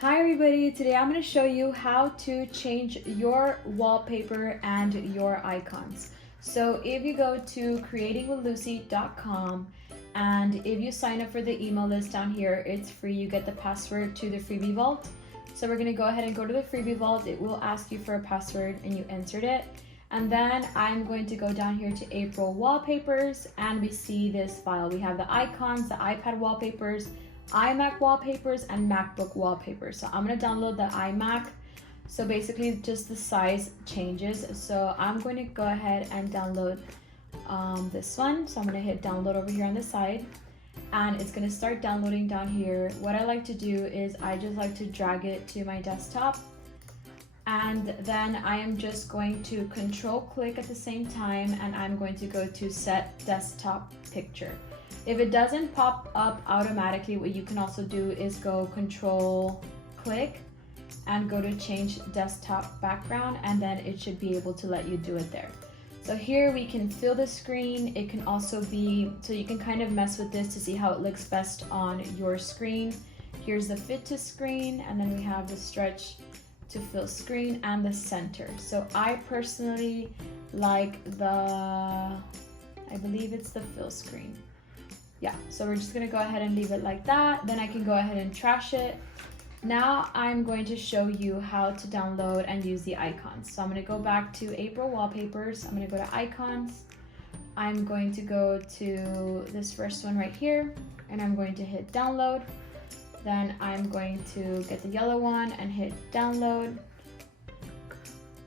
Hi everybody, today I'm going to show you how to change your wallpaper and your icons. So if you go to creatingwithlucy.com and if you sign up for the email list down here, it's free. You get the password to the freebie vault. So we're going to go ahead and go to the freebie vault. It will ask you for a password and you entered it. And then I'm going to go down here to April wallpapers and we see this file. We have the icons, the iPad wallpapers, iMac wallpapers, and MacBook wallpapers. So I'm going to download the iMac. So basically just the size changes. So I'm going to go ahead and download this one. So I'm going to hit download over here on the side and it's going to start downloading down here. What I like to do is I just like to drag it to my desktop. And then I am just going to control click at the same time and I'm going to go to set desktop picture. If it doesn't pop up automatically, what you can also do is go control click and go to change desktop background, and then it should be able to let you do it there. So here we can fill the screen. It can also be, so you can kind of mess with this to see how it looks best on your screen. Here's the fit to screen, and then we have the stretch to fill screen and the center. So I personally like I believe it's the fill screen. Yeah, so we're just gonna go ahead and leave it like that. Then I can go ahead and trash it. Now I'm going to show you how to download and use the icons. So I'm gonna go back to April wallpapers. I'm gonna go to icons. I'm going to go to this first one right here and I'm going to hit download. Then I'm going to get the yellow one and hit download.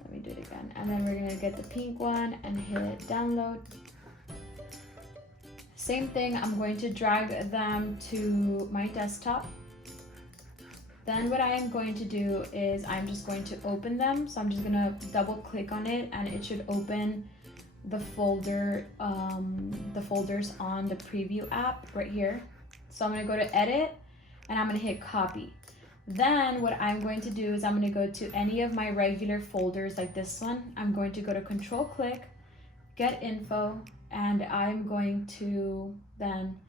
Let me do it again. And then we're gonna get the pink one and hit download. Same thing, I'm going to drag them to my desktop. Then what I am going to do is I'm just going to open them. So I'm just gonna double click on it and it should open the folder, the folders on the preview app right here. So I'm gonna go to edit and I'm gonna hit copy. Then what I'm going to do is I'm gonna go to any of my regular folders like this one. I'm going to go to control click, get info, and I'm going to then,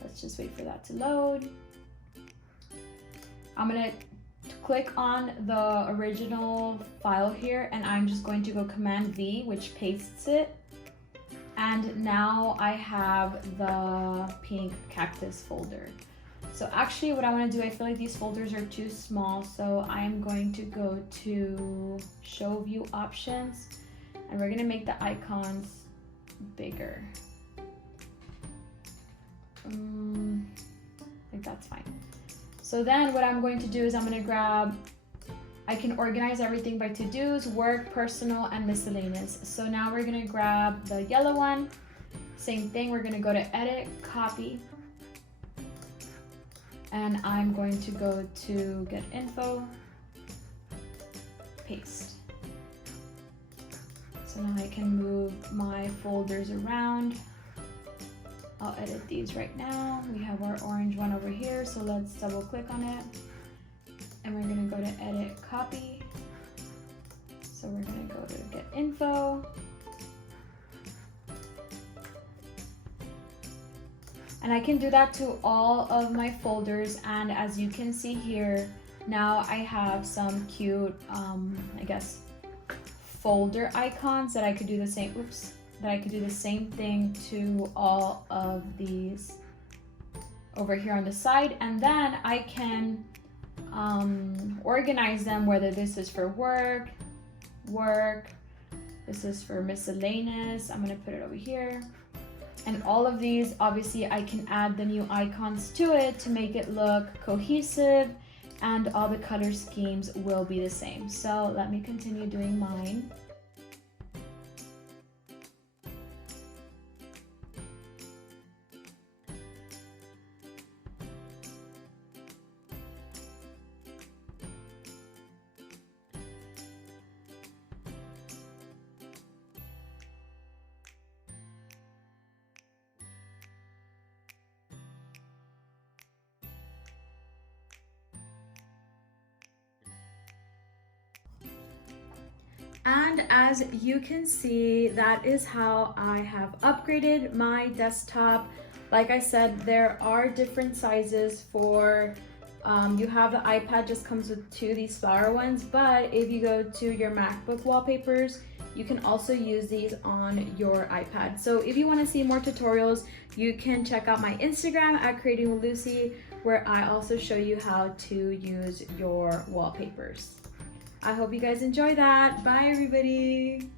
let's just wait for that to load. I'm gonna click on the original file here and I'm just going to go Command V, which pastes it. And now I have the pink cactus folder. So actually what I wanna do, I feel like these folders are too small, so I'm going to go to show view options and we're gonna make the icons bigger. I think that's fine. So then what I'm going to do is I'm going to grab, I can organize everything by to-dos, work, personal, and miscellaneous. So now we're going to grab the yellow one. Same thing, we're going to go to edit, copy. And I'm going to go to get info, paste. So now I can move my folders around. I'll edit these right now. We have our orange one over here, so let's double click on it. And we're gonna go to edit, copy. So we're gonna go to get info. And I can do that to all of my folders. And as you can see here, now I have some cute, I guess, folder icons that I could do the same, that I could do the same thing to all of these over here on the side. And then I can organize them, whether this is for work, this is for miscellaneous. I'm gonna put it over here. And all of these, obviously I can add the new icons to it to make it look cohesive, and all the color schemes will be the same. So let me continue doing mine. And as you can see, that is how I have upgraded my desktop. Like I said, there are different sizes for You have the iPad, just comes with two of these flower ones, but if you go to your MacBook wallpapers, you can also use these on your iPad. So if you want to see more tutorials, you can check out my Instagram at Creating with Lucy, where I also show you how to use your wallpapers. I hope you guys enjoy that. Bye everybody.